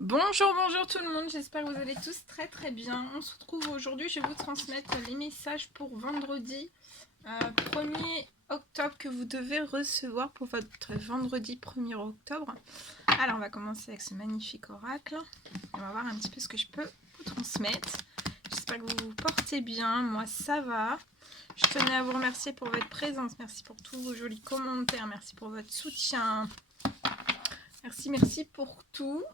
Bonjour, bonjour tout le monde, j'espère que vous allez tous très très bien. On se retrouve aujourd'hui, je vais vous transmettre les messages pour vendredi 1er octobre que vous devez recevoir pour votre vendredi 1er octobre. Alors on va commencer avec ce magnifique oracle. On va voir un petit peu ce que je peux vous transmettre. J'espère que vous vous portez bien, moi ça va. Je tenais à vous remercier pour votre présence, merci pour tous vos jolis commentaires, merci pour votre soutien. Merci pour tout.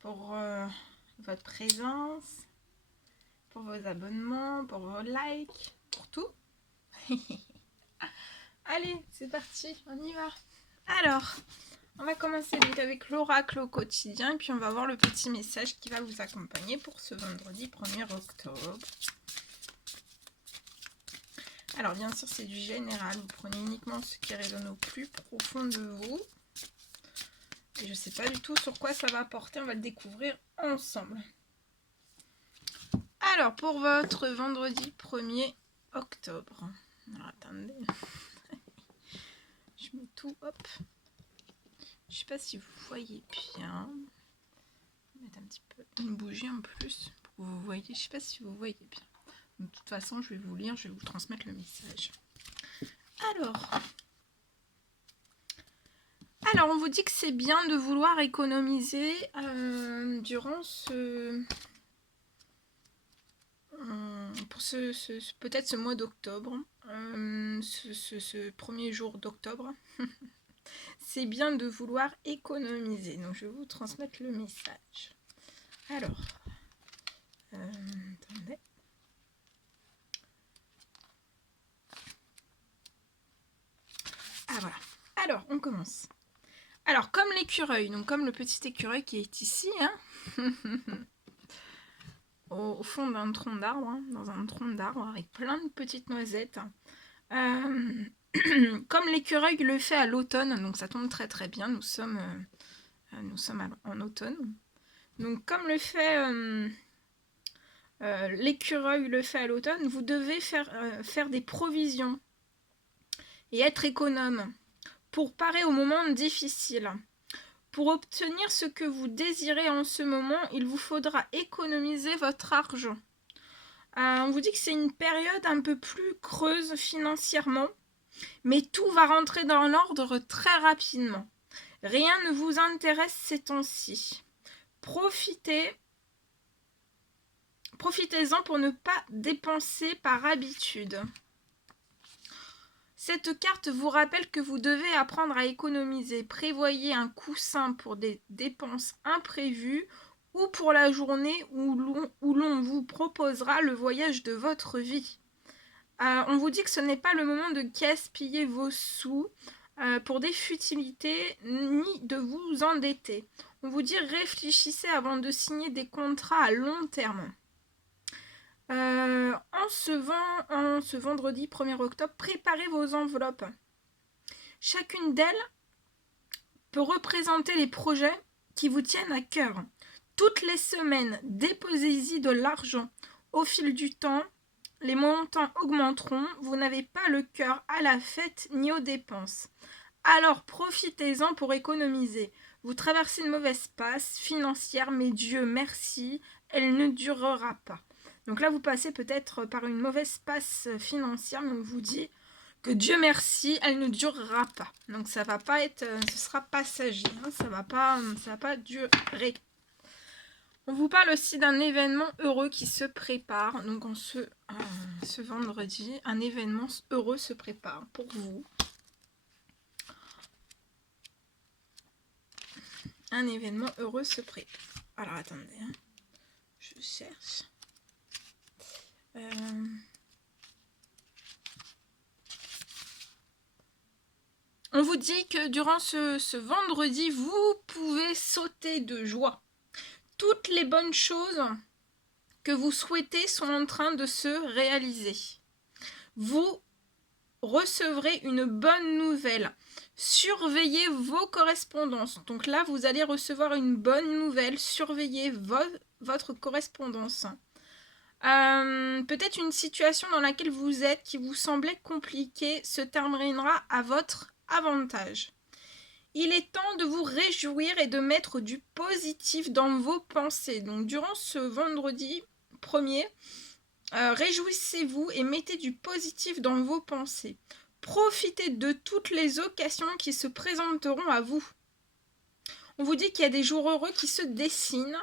Pour votre présence, pour vos abonnements, pour vos likes, pour tout. Allez, c'est parti, on y va. Alors, on va commencer donc avec l'oracle au quotidien et puis on va voir le petit message qui va vous accompagner pour ce vendredi 1er octobre. Alors bien sûr c'est du général, vous prenez uniquement ce qui résonne au plus profond de vous. Et je ne sais pas du tout sur quoi ça va porter, on va le découvrir ensemble. Alors, pour votre vendredi 1er octobre. Alors, attendez. Je mets tout, hop. Je sais pas si vous voyez bien. Je vais mettre un petit peu une bougie en plus pour que vous voyez. Je sais pas si vous voyez bien. De toute façon, je vais vous lire, je vais vous transmettre le message. Alors on vous dit que c'est bien de vouloir économiser durant pour peut-être ce mois d'octobre, ce premier jour d'octobre. C'est bien de vouloir économiser. Donc je vais vous transmettre le message. Alors, attendez. Ah voilà. Alors, on commence. Alors, comme l'écureuil, donc comme le petit écureuil qui est ici, hein, au fond d'un tronc d'arbre, hein, dans un tronc d'arbre avec plein de petites noisettes. Comme l'écureuil le fait à l'automne, donc ça tombe très très bien, nous sommes en automne. Donc comme le fait l'écureuil le fait à l'automne, vous devez faire des provisions et être économe pour parer aux moments difficiles. Pour obtenir ce que vous désirez en ce moment, il vous faudra économiser votre argent. On vous dit que c'est une période un peu plus creuse financièrement, mais tout va rentrer dans l'ordre très rapidement. Rien ne vous intéresse ces temps-ci. Profitez-en pour ne pas dépenser par habitude. Cette carte vous rappelle que vous devez apprendre à économiser. Prévoyez un coussin pour des dépenses imprévues ou pour la journée où l'on vous proposera le voyage de votre vie. On vous dit que ce n'est pas le moment de gaspiller vos sous pour des futilités ni de vous endetter. On vous dit réfléchissez avant de signer des contrats à long terme. En ce vendredi 1er octobre, préparez vos enveloppes. Chacune d'elles peut représenter les projets qui vous tiennent à cœur. Toutes les semaines, déposez-y de l'argent. Au fil du temps, les montants augmenteront. Vous n'avez pas le cœur à la fête ni aux dépenses. Alors profitez-en pour économiser. Vous traversez une mauvaise passe financière, mais Dieu merci, elle ne durera pas. Donc là, vous passez peut-être par une mauvaise passe financière, mais on vous dit que Dieu merci, elle ne durera pas. Donc ça va pas être, ce sera passager, hein, ça va pas durer. On vous parle aussi d'un événement heureux qui se prépare. Donc ce vendredi, un événement heureux se prépare pour vous. Un événement heureux se prépare. Alors attendez, hein. Je cherche. On vous dit que durant ce vendredi, vous pouvez sauter de joie. Toutes les bonnes choses que vous souhaitez sont en train de se réaliser. Vous recevrez une bonne nouvelle. Surveillez vos correspondances. Donc là, vous allez recevoir une bonne nouvelle. Surveillez votre correspondance. Peut-être une situation dans laquelle vous êtes qui vous semblait compliquée se terminera à votre avantage. Il est temps de vous réjouir et de mettre du positif dans vos pensées. Donc durant ce vendredi 1er, réjouissez-vous et mettez du positif dans vos pensées. Profitez de toutes les occasions qui se présenteront à vous. On vous dit qu'il y a des jours heureux qui se dessinent.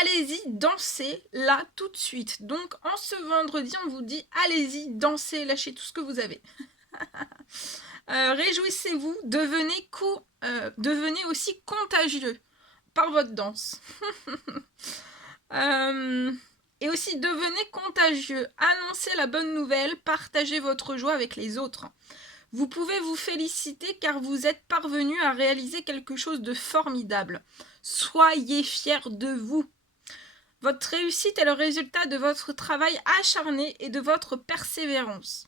Allez-y, dansez là tout de suite. Donc en ce vendredi, on vous dit allez-y, dansez, lâchez tout ce que vous avez. Réjouissez-vous, devenez aussi contagieux par votre danse. Et aussi devenez contagieux, annoncez la bonne nouvelle, partagez votre joie avec les autres. Vous pouvez vous féliciter car vous êtes parvenu à réaliser quelque chose de formidable. Soyez fiers de vous. Votre réussite est le résultat de votre travail acharné et de votre persévérance.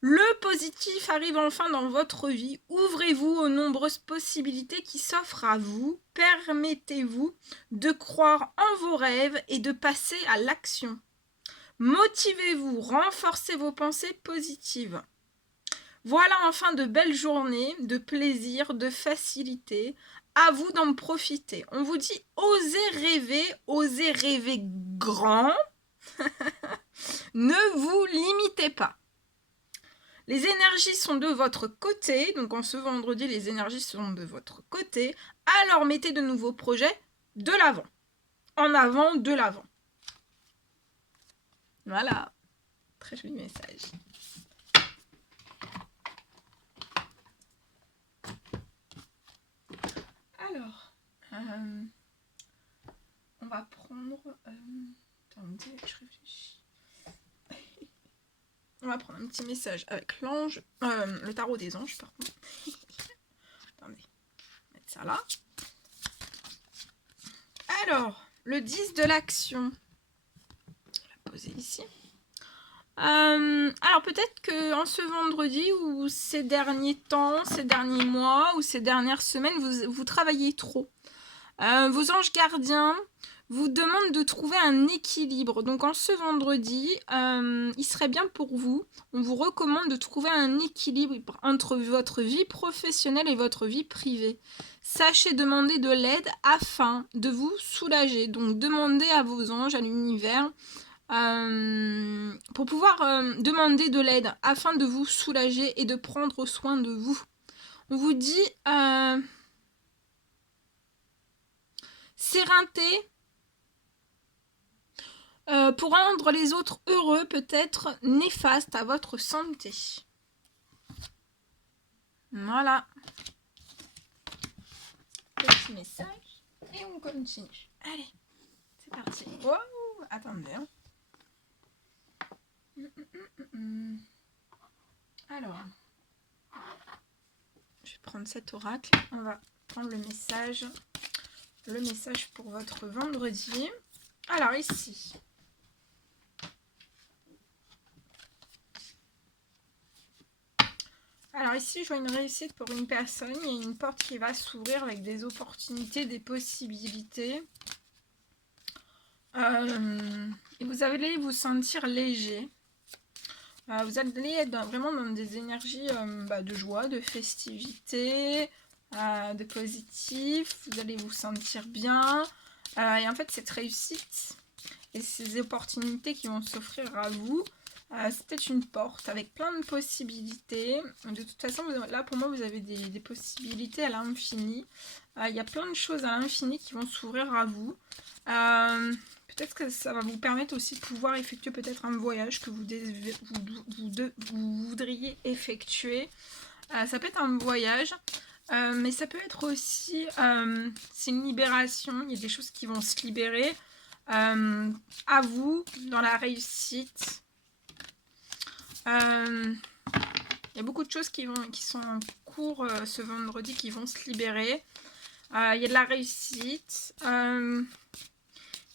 Le positif arrive enfin dans votre vie. Ouvrez-vous aux nombreuses possibilités qui s'offrent à vous. Permettez-vous de croire en vos rêves et de passer à l'action. Motivez-vous, renforcez vos pensées positives. Voilà enfin de belles journées, de plaisir, de facilité. À vous d'en profiter. On vous dit osez rêver grand. Ne vous limitez pas. Les énergies sont de votre côté, donc en ce vendredi, les énergies sont de votre côté. Alors mettez de nouveaux projets de l'avant. En avant, de l'avant. Voilà. Très joli message. Alors, on va prendre... attendez, je réfléchis. On va prendre un petit message avec l'ange, le tarot des anges, pardon. Attendez, mettre ça là. Alors, le 10 de l'action. On va la poser ici. Alors peut-être que en ce vendredi ou ces derniers temps, ces derniers mois ou ces dernières semaines, vous travaillez trop. Vos anges gardiens vous demandent de trouver un équilibre. Donc en ce vendredi, il serait bien pour vous, on vous recommande de trouver un équilibre entre votre vie professionnelle et votre vie privée. Sachez demander de l'aide afin de vous soulager. Donc demandez à vos anges, à l'univers, pour pouvoir demander de l'aide afin de vous soulager et de prendre soin de vous. On vous dit s'éreinter pour rendre les autres heureux peut être néfaste à votre santé. Voilà. Petit message et on continue. Allez, c'est parti. Wow, attendez. Hein. Alors, je vais prendre cet oracle. On va prendre le message pour votre vendredi. Alors ici. Alors ici, je vois une réussite pour une personne. Il y a une porte qui va s'ouvrir avec des opportunités, des possibilités. Et vous allez vous sentir léger. Vous allez être vraiment dans des énergies de joie, de festivité, de positif. Vous allez vous sentir bien. Et en fait, cette réussite et ces opportunités qui vont s'offrir à vous, c'est peut-être une porte avec plein de possibilités. De toute façon, là, pour moi, vous avez des possibilités à l'infini. Il y a plein de choses à l'infini qui vont s'ouvrir à vous. Peut-être que ça va vous permettre aussi de pouvoir effectuer peut-être un voyage que vous voudriez effectuer. Ça peut être un voyage, mais ça peut être aussi c'est une libération. Il y a des choses qui vont se libérer à vous dans la réussite. Il y a beaucoup de choses qui sont en cours ce vendredi qui vont se libérer. Il y a de la réussite.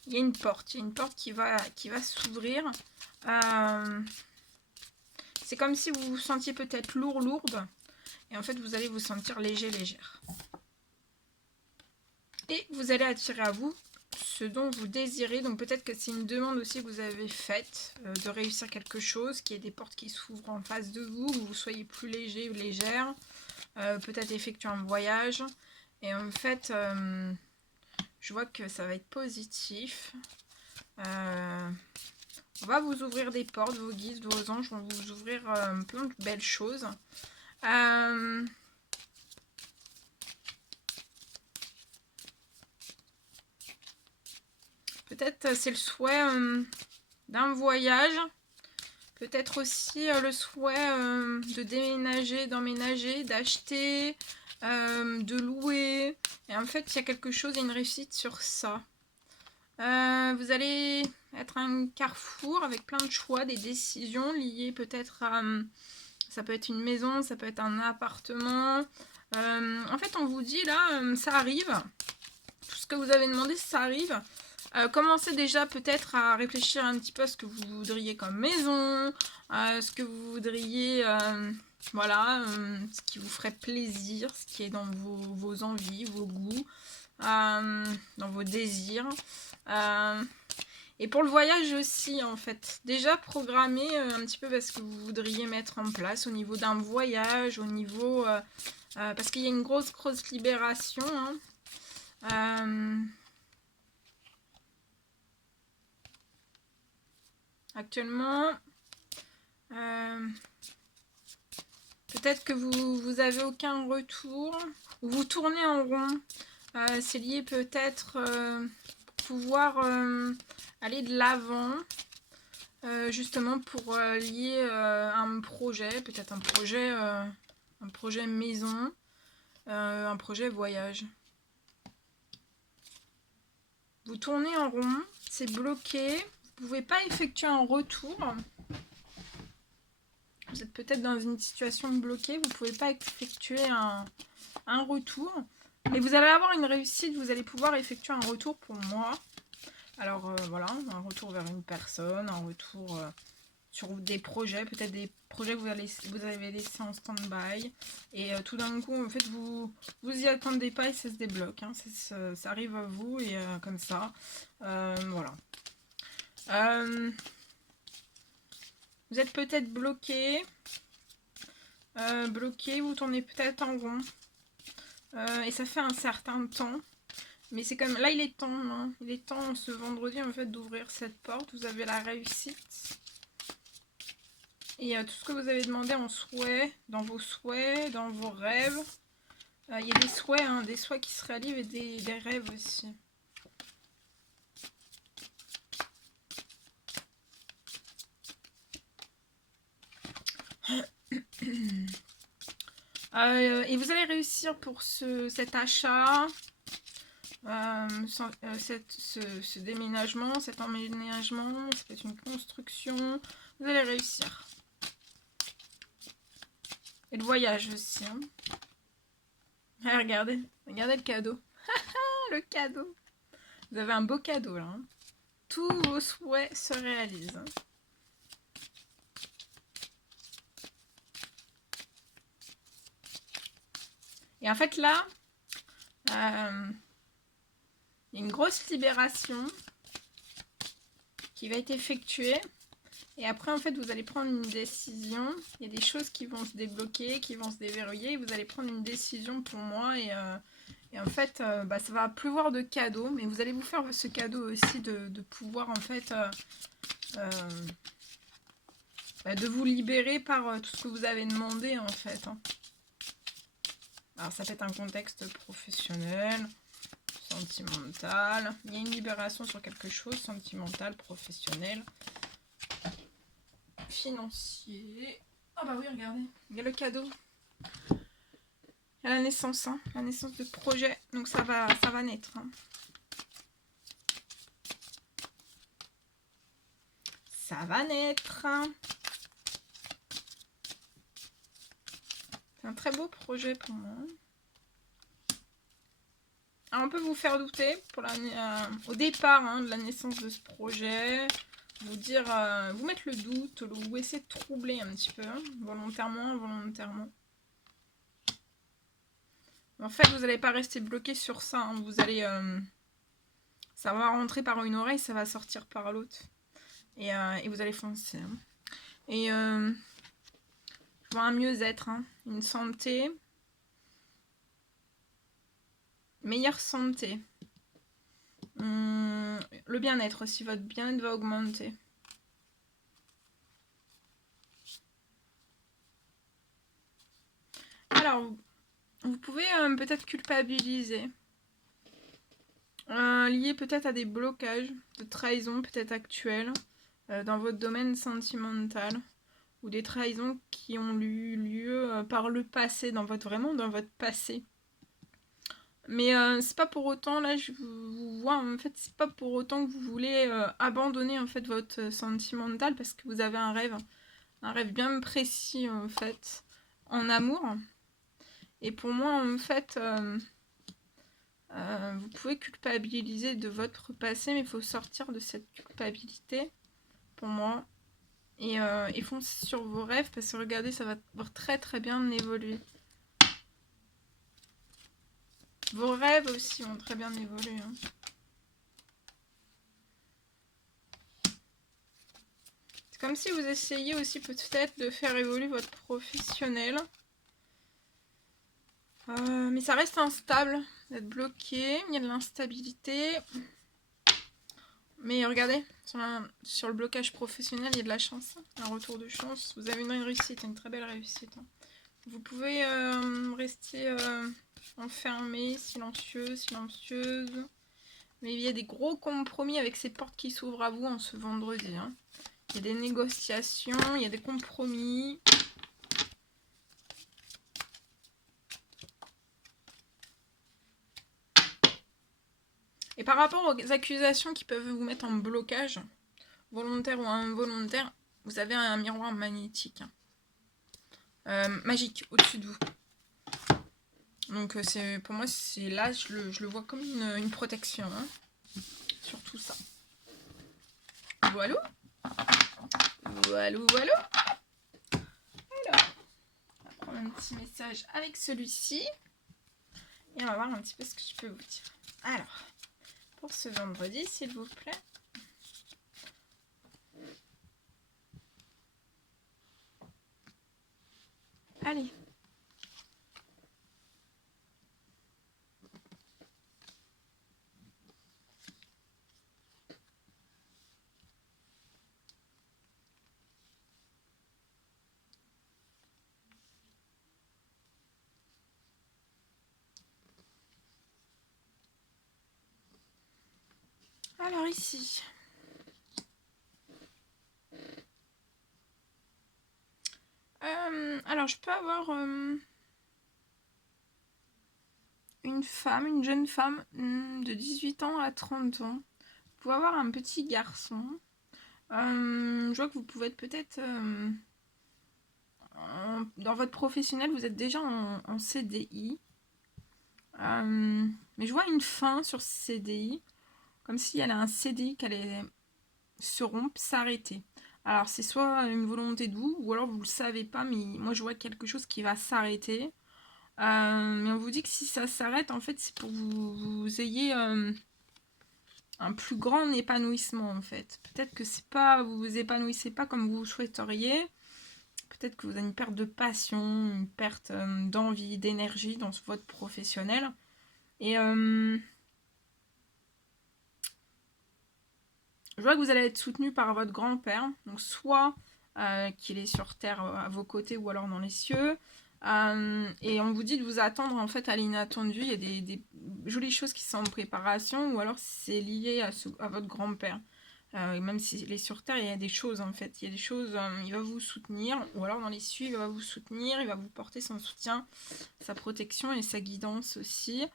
Il y a une porte qui va s'ouvrir. C'est comme si vous vous sentiez peut-être lourde. Et en fait, vous allez vous sentir légère. Et vous allez attirer à vous ce dont vous désirez. Donc peut-être que c'est une demande aussi que vous avez faite de réussir quelque chose, qu'il y ait des portes qui s'ouvrent en face de vous, que vous soyez plus léger ou légère. peut-être effectuer un voyage. Et en fait, je vois que ça va être positif. On va vous ouvrir des portes, vos guides, vos anges vont vous ouvrir plein de belles choses. Peut-être c'est le souhait d'un voyage. Peut-être aussi le souhait de déménager, d'emménager, d'acheter, de louer. Et en fait, il y a quelque chose, il y a une réussite sur ça. Vous allez être à un carrefour avec plein de choix, des décisions liées peut-être à... ça peut être une maison, ça peut être un appartement. En fait, on vous dit là, ça arrive. Tout ce que vous avez demandé, ça arrive. Commencez déjà peut-être à réfléchir un petit peu à ce que vous voudriez comme maison, à ce que vous voudriez, voilà, ce qui vous ferait plaisir, ce qui est dans vos envies, vos goûts, dans vos désirs. Et pour le voyage aussi, en fait, déjà programmer un petit peu ce que vous voudriez mettre en place au niveau d'un voyage, au niveau... parce qu'il y a une grosse libération, hein. Actuellement, peut-être que vous avez aucun retour, ou vous tournez en rond. C'est lié peut-être pour pouvoir aller de l'avant, justement pour lier un projet, peut-être un projet maison, un projet voyage. Vous tournez en rond, c'est bloqué, vous ne pouvez pas effectuer un retour. Vous êtes peut-être dans une situation bloquée, vous ne pouvez pas effectuer un retour. Mais vous allez avoir une réussite, vous allez pouvoir effectuer un retour pour moi. Alors voilà, un retour vers une personne, un retour sur des projets, peut-être des projets que vous avez laissés en stand-by. Et tout d'un coup, en fait, vous y attendez pas et ça se débloque. Hein. Ça arrive à vous et comme ça. Voilà. Vous êtes peut-être bloqué. Vous tournez peut-être en rond. Et ça fait un certain temps. Mais c'est comme là, il est temps. Hein. Il est temps ce vendredi en fait d'ouvrir cette porte. Vous avez la réussite. Et tout ce que vous avez demandé en souhait, dans vos rêves. Il y a des souhaits qui se réalisent et des rêves aussi. Et vous allez réussir pour cet achat, ce déménagement, cet emménagement, ça peut être une construction. Vous allez réussir. Et le voyage aussi. Hein. Ah, regardez le cadeau. Le cadeau. Vous avez un beau cadeau là. Hein. Tous vos souhaits se réalisent. Hein. Et en fait là, il y a une grosse libération qui va être effectuée. Et après, en fait, vous allez prendre une décision. Il y a des choses qui vont se débloquer, qui vont se déverrouiller. Et vous allez prendre une décision pour moi. Et en fait, ça va pleuvoir de cadeaux. Mais vous allez vous faire ce cadeau aussi de pouvoir, en fait, de vous libérer par tout ce que vous avez demandé, en fait. Hein. Alors, ça peut être un contexte professionnel, sentimental. Il y a une libération sur quelque chose, sentimental, professionnel. Financier. Ah bah oui, regardez, il y a le cadeau. Il y a la naissance, hein, la naissance de projet. Donc ça va naître. Hein. Ça va naître. Hein. C'est un très beau projet pour moi. Alors, on peut vous faire douter pour au départ hein, de la naissance de ce projet. Vous dire, vous mettre le doute, vous essayer de troubler un petit peu, hein, volontairement, involontairement. En fait, vous n'allez pas rester bloqué sur ça. Hein, vous allez, ça va rentrer par une oreille, ça va sortir par l'autre. Et vous allez foncer. Hein. Et je vois un mieux-être, hein, une santé. Meilleure santé. Le bien-être aussi, votre bien-être va augmenter. Alors, vous pouvez peut-être culpabiliser. Lié peut-être à des blocages de trahison peut-être actuels dans votre domaine sentimental. Ou des trahisons qui ont eu lieu par le passé, vraiment dans votre passé. Mais c'est pas pour autant, là je vous vois, en fait c'est pas pour autant que vous voulez abandonner en fait votre sentimental parce que vous avez un rêve bien précis en fait, en amour. Et pour moi en fait, vous pouvez culpabiliser de votre passé, mais il faut sortir de cette culpabilité pour moi. Et foncez sur vos rêves parce que regardez, ça va très très bien évoluer. Vos rêves aussi vont très bien évoluer. Hein. C'est comme si vous essayiez aussi peut-être de faire évoluer votre professionnel. Mais ça reste instable, d'être bloqué, il y a de l'instabilité. Mais regardez, sur le blocage professionnel, il y a de la chance, un retour de chance. Vous avez une réussite, une très belle réussite. Vous pouvez rester enfermé, silencieux, silencieuse. Mais il y a des gros compromis avec ces portes qui s'ouvrent à vous en ce vendredi. Hein. Il y a des négociations, il y a des compromis. Et par rapport aux accusations qui peuvent vous mettre en blocage, volontaire ou involontaire, vous avez un miroir magnétique. Magique, au-dessus de vous. Donc pour moi, c'est là, je le vois comme une protection. Hein, sur tout ça. Voilà. Voilà, voilà. Alors, on va prendre un petit message avec celui-ci. Et on va voir un petit peu ce que je peux vous dire. Alors, pour ce vendredi, s'il vous plaît. Allez. Alors ici. Alors je peux avoir une jeune femme de 18 ans à 30 ans. Vous pouvez avoir un petit garçon. Je vois que vous pouvez être peut-être dans votre professionnel, vous êtes déjà en CDI. Mais je vois une fin sur CDI. Comme si elle a un CDI qui allait se rompre, s'arrêter. Alors c'est soit une volonté de vous, ou alors vous ne le savez pas, mais moi je vois quelque chose qui va s'arrêter. Mais on vous dit que si ça s'arrête, en fait, c'est pour que vous ayez un plus grand épanouissement, en fait. Peut-être que c'est pas, vous vous épanouissez pas comme vous souhaiteriez. Peut-être que vous avez une perte de passion, une perte d'envie, d'énergie dans votre professionnel. Et je vois que vous allez être soutenu par votre grand-père. Donc soit qu'il est sur Terre à vos côtés ou alors dans les cieux. Et on vous dit de vous attendre en fait à l'inattendu. Il y a des jolies choses qui sont en préparation ou alors c'est lié à votre grand-père. Même s'il est sur Terre, il y a des choses en fait. Il y a des choses, il va vous soutenir ou alors dans les cieux, il va vous soutenir, il va vous porter son soutien, sa protection et sa guidance aussi.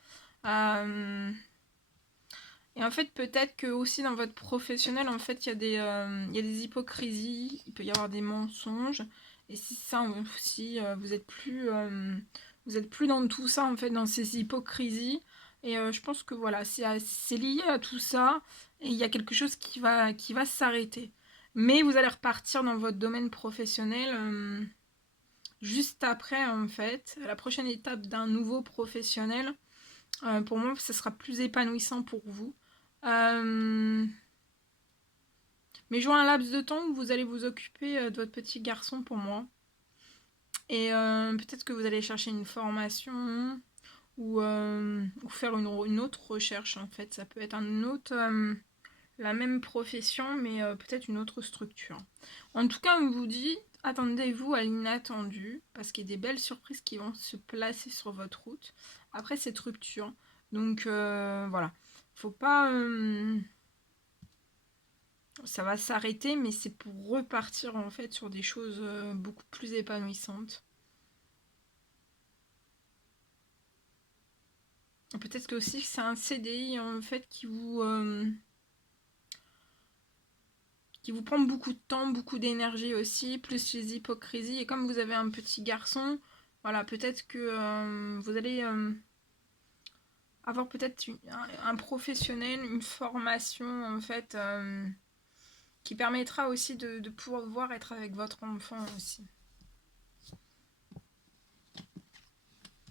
Et en fait, peut-être que aussi dans votre professionnel, en fait, il y a des hypocrisies, il peut y avoir des mensonges. Et si ça aussi, vous êtes plus dans tout ça, en fait, dans ces hypocrisies. Et je pense que voilà, c'est lié à tout ça. Et il y a quelque chose qui va s'arrêter. Mais vous allez repartir dans votre domaine professionnel juste après, en fait, la prochaine étape d'un nouveau professionnel. Pour moi, ce sera plus épanouissant pour vous. Mais je vois un laps de temps où vous allez vous occuper de votre petit garçon pour moi. Et peut-être que vous allez chercher une formation ou faire une autre recherche en fait. Ça peut être un autre, la même profession, mais peut-être une autre structure. En tout cas, on vous dit, attendez-vous à l'inattendu, parce qu'il y a des belles surprises qui vont se placer sur votre route après cette rupture. Donc voilà, faut pas... ça va s'arrêter, mais c'est pour repartir en fait sur des choses beaucoup plus épanouissantes. Peut-être que aussi c'est un CDI en fait qui vous prend beaucoup de temps, beaucoup d'énergie aussi, plus les hypocrisies. Et comme vous avez un petit garçon, voilà, peut-être que vous allez avoir peut-être un professionnel, une formation en fait, qui permettra aussi de pouvoir être avec votre enfant aussi.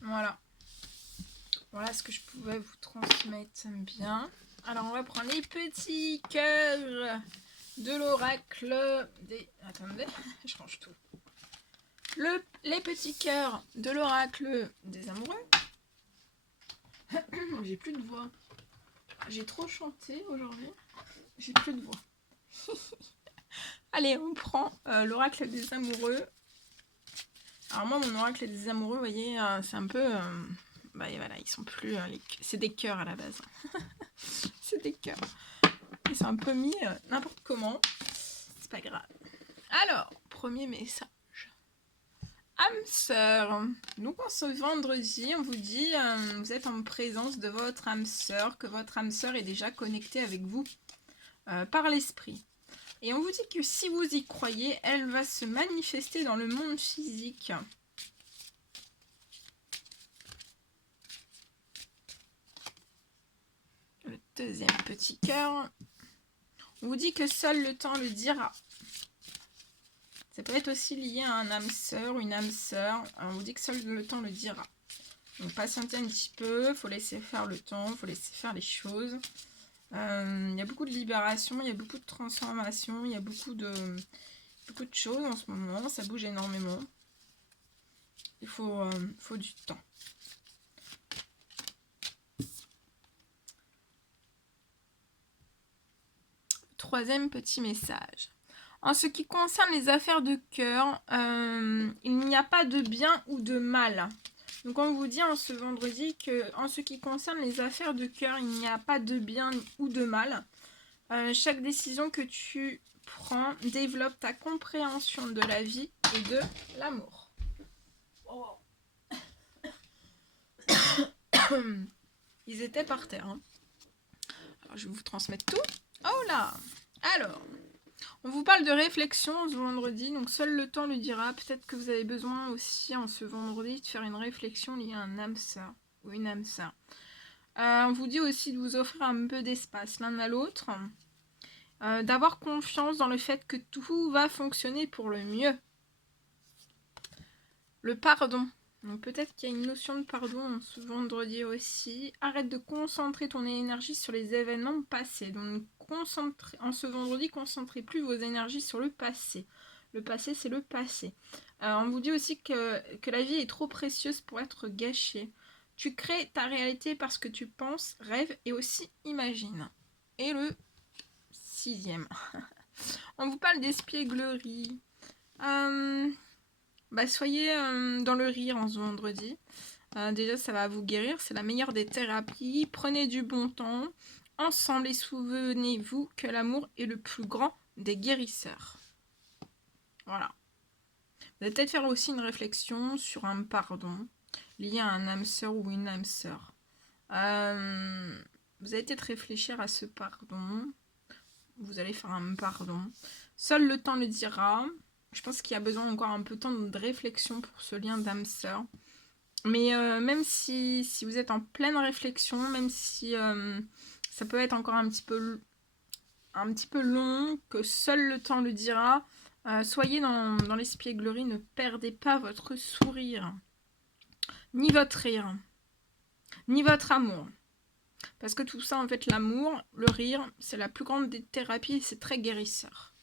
Voilà. Voilà ce que je pouvais vous transmettre bien. Alors on va prendre les petits cœurs de l'oracle des... Attendez, je range tout. Les petits cœurs de l'oracle des amoureux. J'ai plus de voix. J'ai trop chanté aujourd'hui. J'ai plus de voix. Allez, on prend l'oracle des amoureux. Alors moi, mon oracle des amoureux, vous voyez, c'est un peu... bah voilà, ils sont plus... c'est des cœurs à la base. C'est des cœurs. Ils sont un peu mis n'importe comment. C'est pas grave. Alors, premier message. Âme sœur. Donc en ce vendredi, on vous dit, vous êtes en présence de votre âme sœur, que votre âme sœur est déjà connectée avec vous par l'esprit. Et on vous dit que si vous y croyez, elle va se manifester dans le monde physique. Le deuxième petit cœur. On vous dit que seul le temps le dira. Ça peut être aussi lié à un âme sœur, une âme sœur. On vous dit que seul le temps le dira. Donc patientez un petit peu, il faut laisser faire le temps, il faut laisser faire les choses. Il y a beaucoup de libération, il y a beaucoup de transformation, il y a beaucoup de choses en ce moment, ça bouge énormément. Il faut du temps. Troisième petit message. En ce qui concerne les affaires de cœur, il n'y a pas de bien ou de mal. Donc on vous dit en ce vendredi que en ce qui concerne les affaires de cœur, il n'y a pas de bien ou de mal. Chaque décision que tu prends développe ta compréhension de la vie et de l'amour. Oh. Ils étaient par terre. Hein. Alors je vais vous transmettre tout. Oh là. Alors, on vous parle de réflexion ce vendredi, donc seul le temps le dira. Peut-être que vous avez besoin aussi en ce vendredi de faire une réflexion liée à un âme sœur ou une âme sœur. On vous dit aussi de vous offrir un peu d'espace l'un à l'autre, d'avoir confiance dans le fait que tout va fonctionner pour le mieux. Le pardon. Donc peut-être qu'il y a une notion de pardon ce vendredi aussi. Arrête de concentrer ton énergie sur les événements passés. Donc en ce vendredi, concentrez plus vos énergies sur le passé. Le passé, c'est le passé. On vous dit aussi que la vie est trop précieuse pour être gâchée. Tu crées ta réalité parce que tu penses, rêves et aussi imagines. Et le 6e. On vous parle d'espièglerie. Soyez dans le rire en ce vendredi. Déjà, ça va vous guérir. C'est la meilleure des thérapies. Prenez du bon temps ensemble et souvenez-vous que l'amour est le plus grand des guérisseurs. Voilà. Vous allez peut-être faire aussi une réflexion sur un pardon lié à un âme sœur ou une âme sœur. Vous allez peut-être réfléchir à ce pardon. Vous allez faire un pardon. Seul le temps le dira. Je pense qu'il y a besoin encore un peu de temps de réflexion pour ce lien d'âme sœur. Mais même si vous êtes en pleine réflexion, même si ça peut être encore un petit peu long, que seul le temps le dira, soyez dans l'espièglerie, ne perdez pas votre sourire, ni votre rire, ni votre amour. Parce que tout ça, en fait, l'amour, le rire, c'est la plus grande des thérapies et c'est très guérisseur.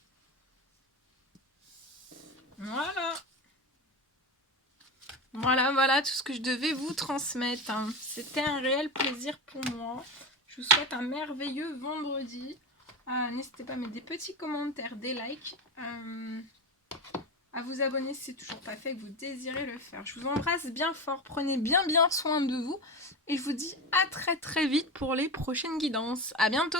Voilà. Voilà tout ce que je devais vous transmettre. Hein. C'était un réel plaisir pour moi. Je vous souhaite un merveilleux vendredi. N'hésitez pas à mettre des petits commentaires, des likes. À vous abonner si c'est toujours pas fait et que vous désirez le faire. Je vous embrasse bien fort. Prenez bien soin de vous. Et je vous dis à très vite pour les prochaines guidances. À bientôt!